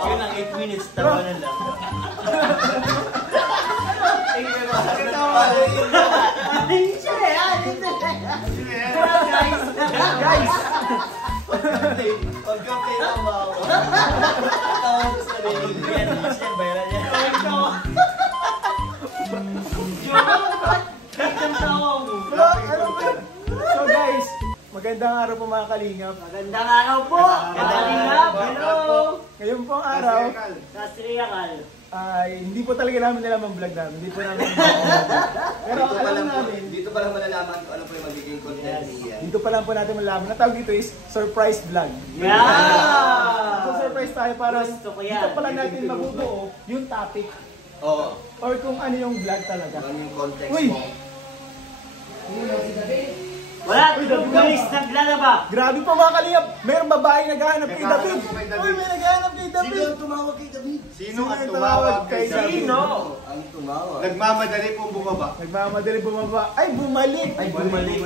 Yun lang, 8 minutes, tawa na lang. Guys! Pagka-play na ako. Tawag sa sarili. Yan, yan, viral yan. So guys, magandang araw po mga kalingap. Magandang araw po! Kalingap! Hello! Ngayon pong araw, Nasriyakal. ay hindi po talaga namin alam ang vlog namin. Hindi po namin pero alam namin, Dito pa lang malalaman kung ano po yung magiging content niya. dito pa lang po natin malaman. Ang tawag dito is surprise vlog. Yeah! So surprise tayo para Gusto ko yan. dito pa lang natin mabubuo yung topic Oo. or kung ano yung vlog talaga. Ano yung context Uy! mo? Wala! Itong guys naglalaba! Grabe po mga kalingap, mayroong babae naghahanap kay David. Uy, may naghahanap kay David. Sino ang tumawag kay David? Sino ang yung tumawag kay David? David? Sino? Ang tumawag. Nagmamadali pong bumaba. Nagmamadali bumaba. Ay, bumalik. Ay, bumalik.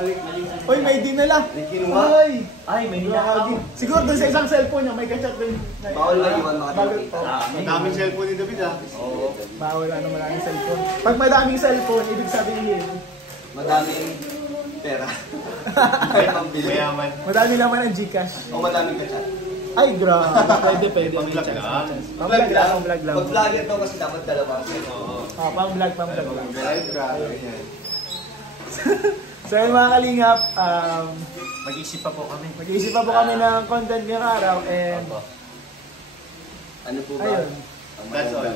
Uy, may dinala. May kinuha. Ay, Ay, may grabe. Siguro doon sa isang cellphone niya, may kachat rin. Bawal ba iwan mga Bago- nakita? oh, Ang daming cellphone ni David ah. Oo. bawal ano maraming cellphone. Pag madaming cellphone, ibig sabihin, Madaming pera. May pambili. Mayaman. madami naman ang Gcash. O madaming kachat. Ay, grabe. Pwede. May Pang-vlog chance, lang. may chance. Pang-vlog lang, pang-vlog lang. Pag vlogger to kasi dapat dalawang cellphone. Oo. Pang-vlog lang. Live grabe yan. So yun mga kalingap, Mag-isip pa po kami. mag-iisip pa po kami ng content ngayong araw and Ano po ba? ayun. Ang That's all.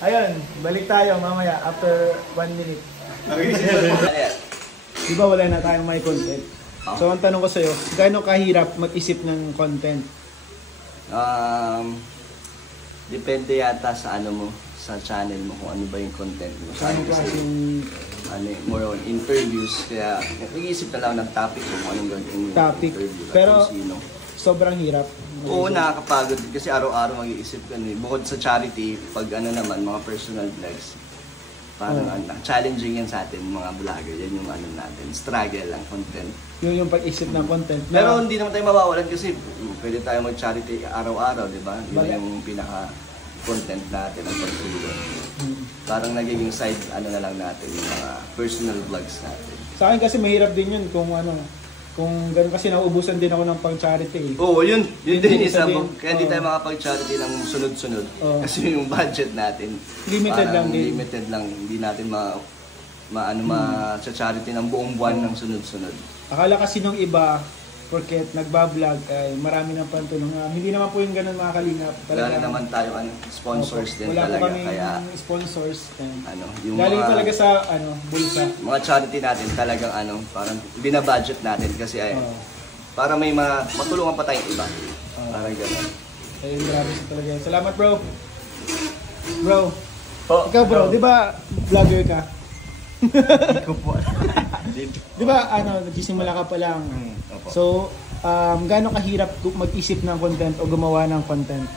Ayun, balik tayo mamaya after 1 minute. Ano yan? Di ba wala na tayong may content? So ang tanong ko sa'yo, gaano kahirap mag-isip ng content? Depende yata sa ano mo, sa channel mo, kung ano ba yung content mo. Sa anong klaseng ano, more on interviews, kaya nag-iisip ka lang ng topic kung anong gagawin yung Topic. interview. at Pero kung sino. sobrang hirap? Oo, nakakapagod din kasi araw-araw mag-iisip ka. Bukod sa charity, pag ano naman, mga personal vlogs, parang challenging yan sa atin, mga vlogger. Yan yung ano natin, struggle lang, content. Yung pag-isip ng content. Pero hindi naman tayo mawawalan kasi pwede tayo mag-charity araw-araw, di ba? Yun Bagay. yung pinaka-content natin ang pagtulong. Hmm. Parang nagiging side ano na lang natin, yung mga personal vlogs natin. Sa akin kasi mahirap din yun kung ano, kung gano'n kasi nauubusan din ako ng pang-charity eh. Oo, yun din Hindi isa sabihin, mo. Kaya hindi oo. tayo makapag-charity ng sunod-sunod. Oo. Kasi yung budget natin, Limited lang parang din. limited lang. Hindi natin ma-charity ng buong buwan ng sunod-sunod. Akala kasi nung iba, porket nagbablog ay marami ng pantulong. Hindi naman po yung gano'n mga kalingap. Wala na naman tayo sponsors din wala talaga. po kami Kaya sponsors. ano, yung Galing mga, talaga sa bulsa. mga charity natin talagang ano, parang binabudget natin kasi ay Oo. para may matulungan pa tayong iba. Parang gano'n. Ayun, grabe siya talaga. Salamat bro. Bro. Oh, Ikaw bro, di ba vlogger ka? Hindi ko po. Di ba nagsisimula ka pa lang? So, gaano kahirap mag-isip ng content o gumawa ng content?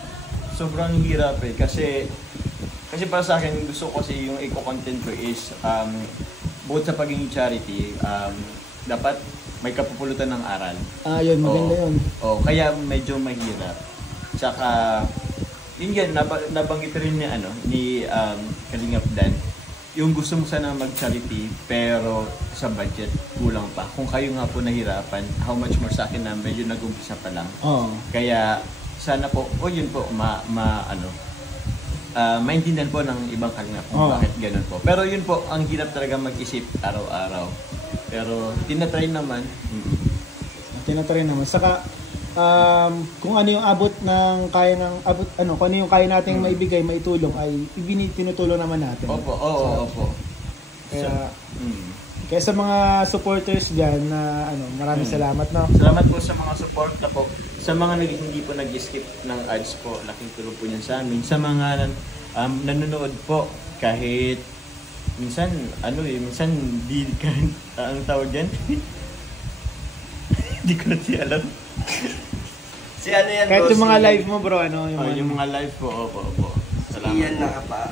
Sobrang hirap eh kasi para sa akin gusto ko kasi yung eco-content ko is bukod sa pagiging charity, dapat may kapupulutan ng aral. Yun, maganda Oo. yun. Oh, kaya medyo mahirap. Tsaka yun yan, nabanggit rin ni Kalingap Dan, yung gusto mo sana mag-charity pero sa budget kulang pa. Kung kayo nga po nahirapan, how much more sa akin na medyo nag-umpisa pa lang. Oo. Kaya sana po, yun po, maintindihan po ng ibang kalingap kung Oo. bakit ganun po. Pero yun po, ang hirap talaga mag-isip araw-araw. Pero tinatry naman. Tinatry naman. Saka, kung ano yung abot ng kaya kung ano yung kaya nating maibigay, maitulong ay tinutulong naman natin. Opo, opo. Kaya, kaya sa mga supporters diyan na maraming salamat no. Salamat po sa mga support na po. Sa mga hindi po nag-skip ng ads po, laking tulong po niyan sa amin. Sa mga nanonood po, kahit minsan, minsan di ang tawag dyan. Hindi ko na siya alam. Si ano yan, Kahit bro, yung mga si- live mo bro, yung Yung mga live po, opo. Salamat Hindi yan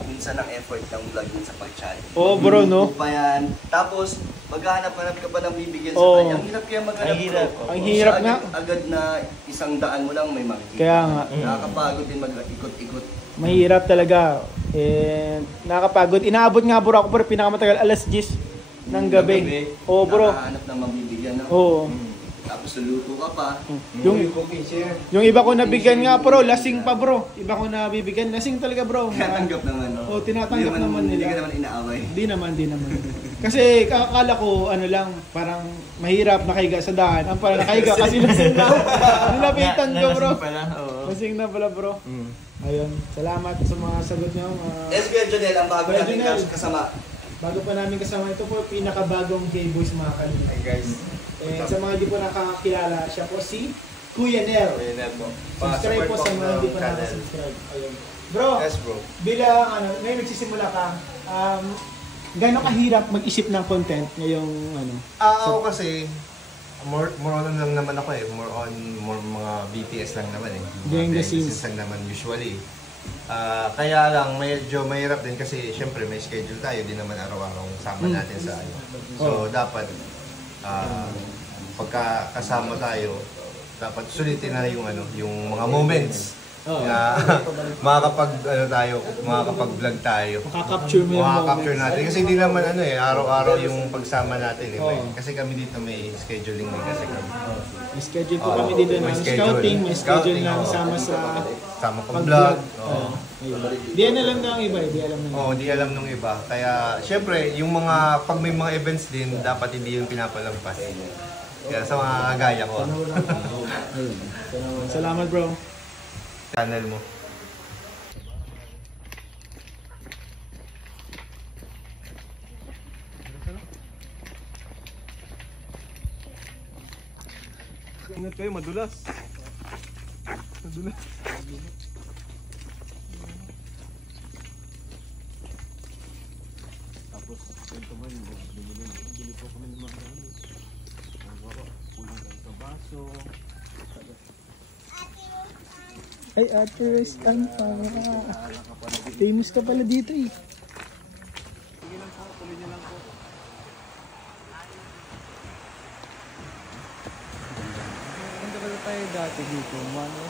minsan ang effort ng vlog yun sa pag-charity. Oo, bro, no? Pa yan. Tapos, maghahanap-hanap ka pa ng bibigyan sa Oo. kanya. Ang hirap kaya maghanap. Ang hirap. bro. Ang hirap Kasi nga. Agad na 100 mo lang may makikita. Kaya nga. Nakakapagod din mag-ikot-ikot. Mahirap talaga. And nakakapagod. Inaabot nga bro ako, pero pinakamatagal alas 10 ng gabi. Oo, bro. Nakahanap ng mabibigyan. No? Oo. Tapos luluto ka pa. Yung iba ko nabigyan nga bro, lasing pa bro. Iba ko nabibigyan, lasing talaga bro. Tinatanggap naman. No? Oo, tinatanggap naman Hindi ka nila. naman inaaway. Di naman. Kasi akala ko ano lang, parang mahirap nakahiga sa daan. Ang pala nakahiga kasi lasing na. Nilapitan ko bro. Nalasing pala, oo. Lasing na pala bro. Ayun, salamat sa mga sagot niyo. Yes, Kuya Jonel, ang bago Kuya natin Jonel. kasama. Bago pa namin kasama ito po, pinakabagong K-Boys mga kalina. Hey guys. And sa mga hindi po nakakakilala, siya po si Kuya Nel. Subscribe po sa mga hindi po nakaka-subscribe. Ayun. Bro, Yes bro. bilang ngayon nagsisimula ka, gano'ng kahirap mag-isip ng content ngayong Ako kasi, more on lang naman ako eh. More mga BTS lang naman eh. Behind the Mga scenes. lang naman usually. Kaya lang, medyo mahirap din kasi syempre may schedule tayo, di naman araw-araw sama natin sa ano. So dapat, pagka kasama tayo, dapat sulitin na yung mga moments na makakapag-vlog tayo. makaka-capture mo yung Makaka-capture moments. natin. Kasi hindi naman araw-araw yung pagsama natin. Oo. Kasi kami dito may scheduling din kasi kami. May schedule po Oo, kami dito may ng schedule. scouting, may schedule Scouting, na oo. kasama sa Sama pag-vlog. pag-vlog. Oo. Di alam na ang iba, di alam na. Oo, di alam nung iba. Kaya, syempre, yung mga, pag may mga events din, dapat hindi yung pinapalampas. Kaya sa mga gaya ko, Salamat bro. channel mo. Ingat kayo, madulas. Ay, Ate Rose, ang famous ka pala dito eh. Ganda pala tayo dati dito, mano.